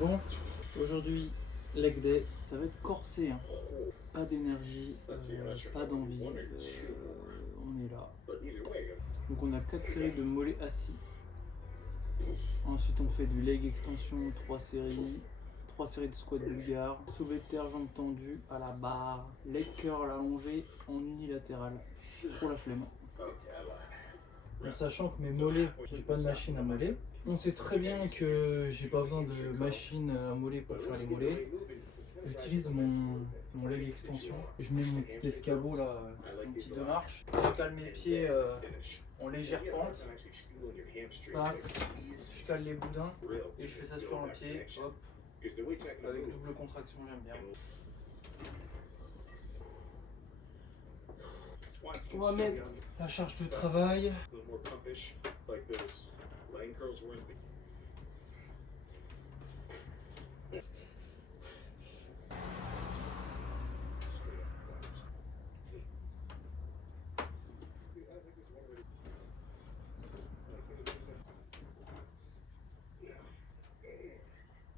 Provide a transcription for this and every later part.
Bon, aujourd'hui, leg day, ça va être corsé, hein. Pas d'énergie, pas d'envie, on est là. Donc on a 4 séries de mollets assis. Ensuite on fait du leg extension, 3 séries. 3 séries de squat bulgare, soulevé de terre, jambes tendues à la barre, leg curl allongé en unilatéral. Trop la flemme. En sachant que mes mollets, j'ai pas de machine à mollets. On sait très bien que j'ai pas besoin de machine à mollets pour faire les mollets. J'utilise mon leg extension. Je mets mon petit escabeau là, mon petit de marche. Je cale mes pieds en légère pente. Paf, je cale les boudins et je fais ça sur un pied. Hop, avec double contraction, j'aime bien. On va mettre la charge de travail.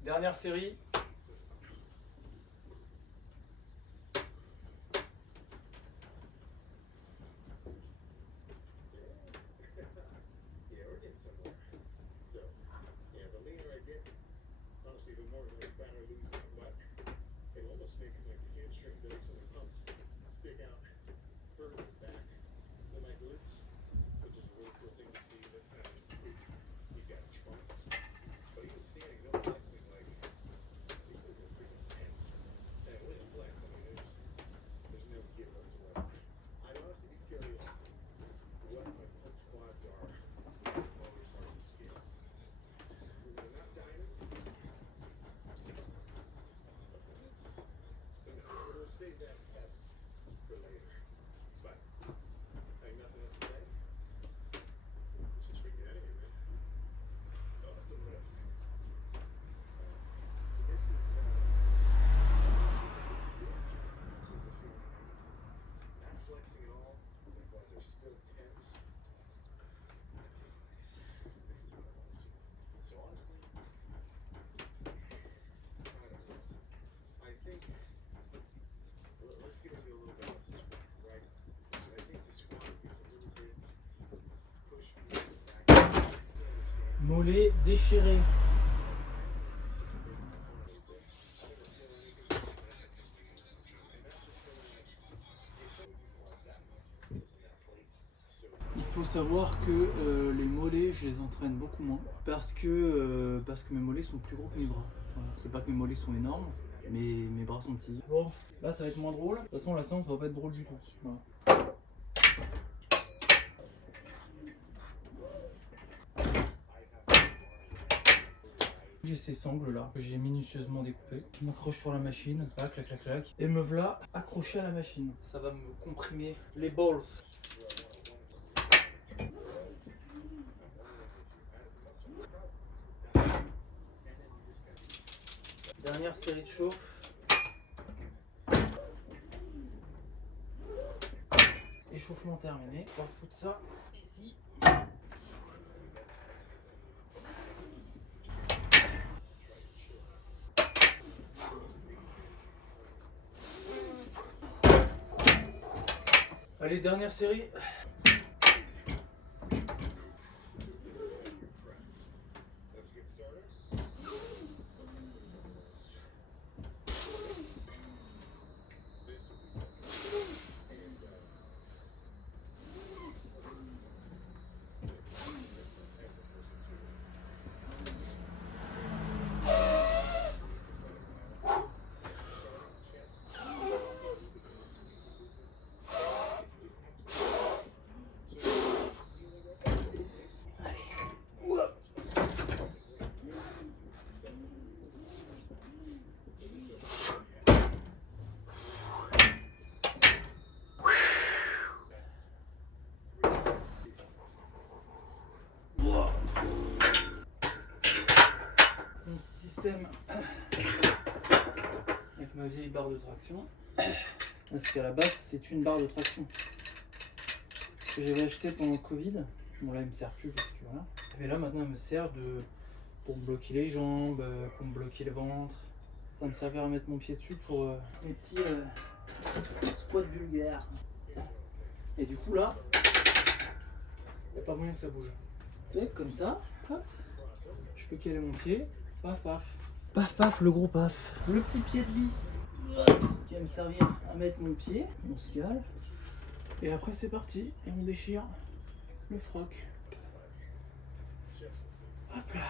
Dernière série. Mollet déchiré. Il faut savoir que les mollets, je les entraîne beaucoup moins parce que mes mollets sont plus gros que mes bras. Voilà. C'est pas que mes mollets sont énormes, mais mes bras sont petits. Bon, là ça va être moins drôle. De toute façon, la séance va pas être drôle du tout. Voilà. J'ai ces sangles là que j'ai minutieusement découpées. Je m'accroche sur la machine, clac clac clac clac, et me voilà accroché à la machine. Ça va me comprimer les balls. Dernière série de chauffe. Échauffement terminé. On va foutre ça ici. Allez, dernière série. Mon petit système avec ma vieille barre de traction. Parce qu'à la base, c'est une barre de traction que j'avais acheté pendant le Covid. Bon, là, elle me sert plus parce que voilà. Et là, maintenant, elle me sert pour me bloquer les jambes, pour me bloquer le ventre. Ça me servir à mettre mon pied dessus pour mes petits squats vulgaires. Et du coup là, il n'y a pas moyen que ça bouge. Et comme ça, hop, je peux caler mon pied, paf paf. Paf paf, le gros paf. Le petit pied de lit qui va me servir à mettre mon pied. On se cale. Et après c'est parti. Et on déchire le froc. Hop là.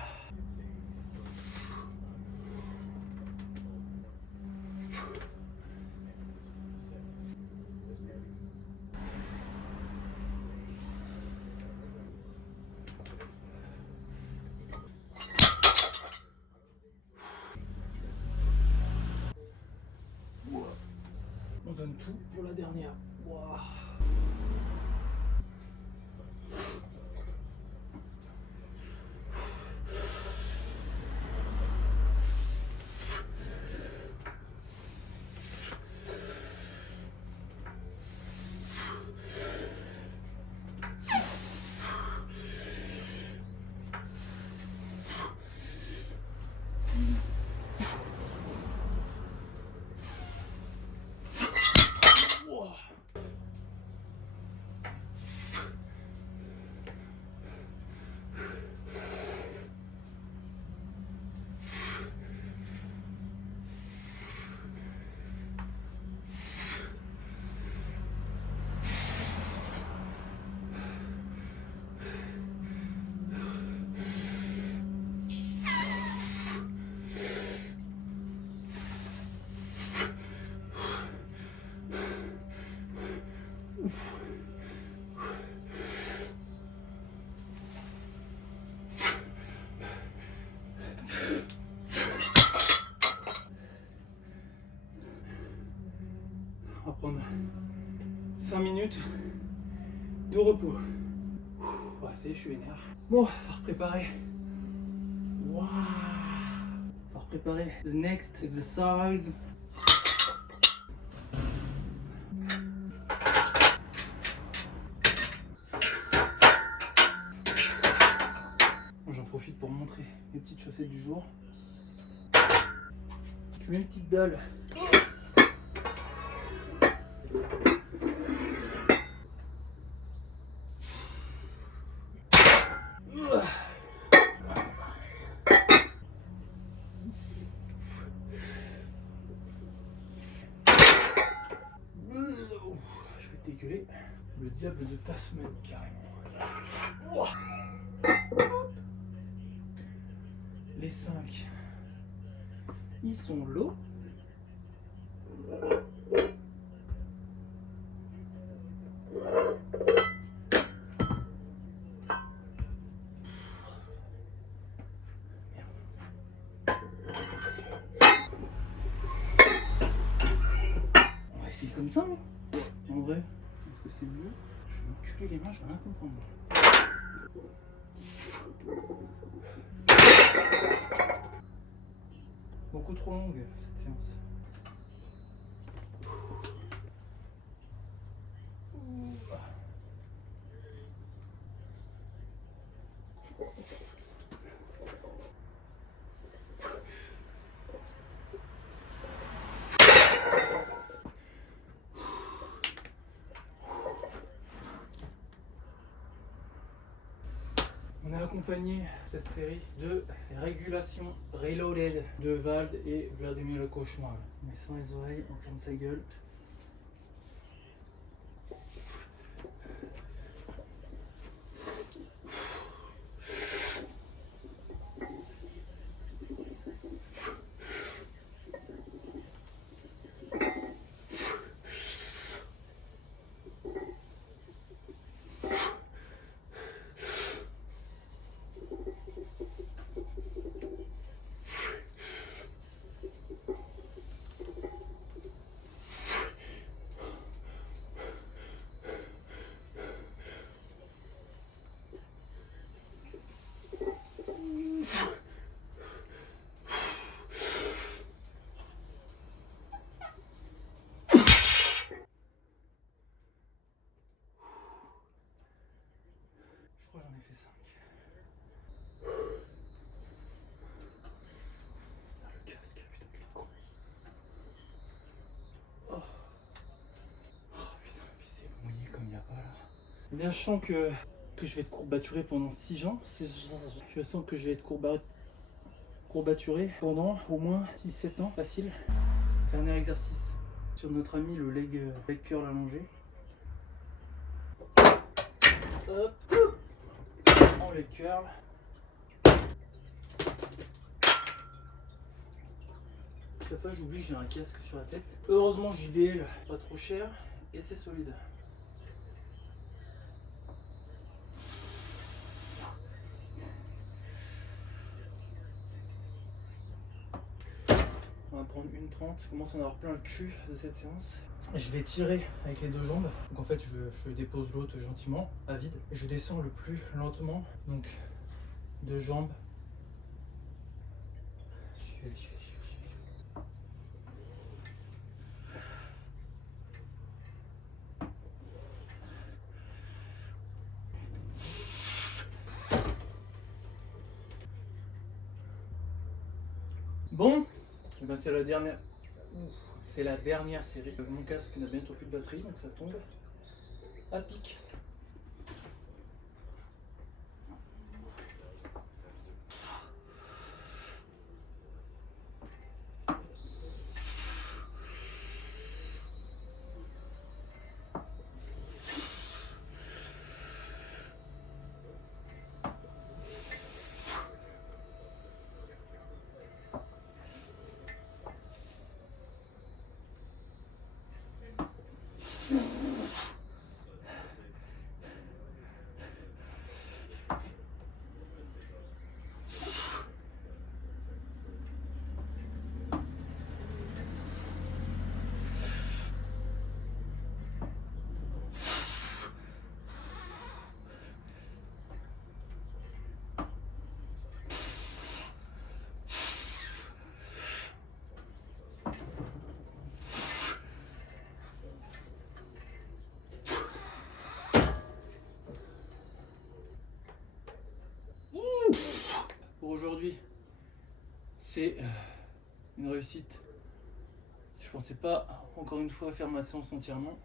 On donne tout pour la dernière. Wow. On va prendre 5 minutes de repos. Ouais, c'est, je suis vénère. Bon, faut repréparer. Waouh! Faut repréparer the next exercise. J'en profite pour montrer mes petites chaussettes du jour. Je mets une petite dalle. Je vais dégueuler. Le diable de Tasmanie carrément. Les 5, ils sont low. On va essayer comme ça, hein. En vrai, est-ce que c'est mieux? Je vais m'enculer les mains, je vais rien comprendre. Beaucoup trop longue cette séance. On a accompagné cette série de Régulation Reloaded de Vald et Vladimir le Cauchemar. On met ça dans les oreilles, on ferme sa gueule. Bien, je sens que je vais être courbaturé pendant 6 ans. Je sens que je vais être courbaturé pendant au moins 6-7 ans, facile. Dernier exercice sur notre ami le leg curl allongé. Hop, on leg curl. Chaque fois j'oublie que j'ai un casque sur la tête. Heureusement JBL, pas trop cher et c'est solide. On va prendre une 30, je commence à en avoir plein le cul de cette séance. Je vais tirer avec les 2 jambes. Donc en fait je dépose l'autre gentiment à vide et je descends le plus lentement. Donc 2 jambes. Je vais. Bon, et ben c'est la dernière. C'est la dernière série. Mon casque n'a bientôt plus de batterie, donc ça tombe à pic. Pour aujourd'hui, c'est une réussite. Je pensais pas, encore une fois, faire ma séance entièrement.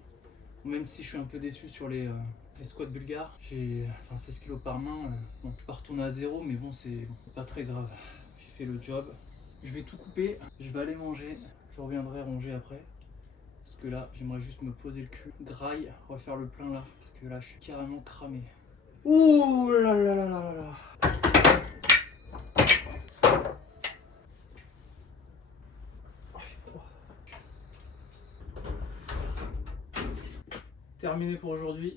Même si je suis un peu déçu sur les squats bulgares. J'ai 16 kg par main. Bon, je peux retourner à 0, mais bon, c'est pas très grave. J'ai fait le job. Je vais tout couper, je vais aller manger. Je reviendrai ronger après. Parce que là, j'aimerais juste me poser le cul. Graille, refaire le plein là. Parce que là, je suis carrément cramé. Ouh là là là là là là. Terminé pour aujourd'hui.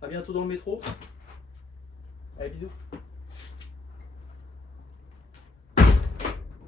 À bientôt dans le métro. Allez, bisous.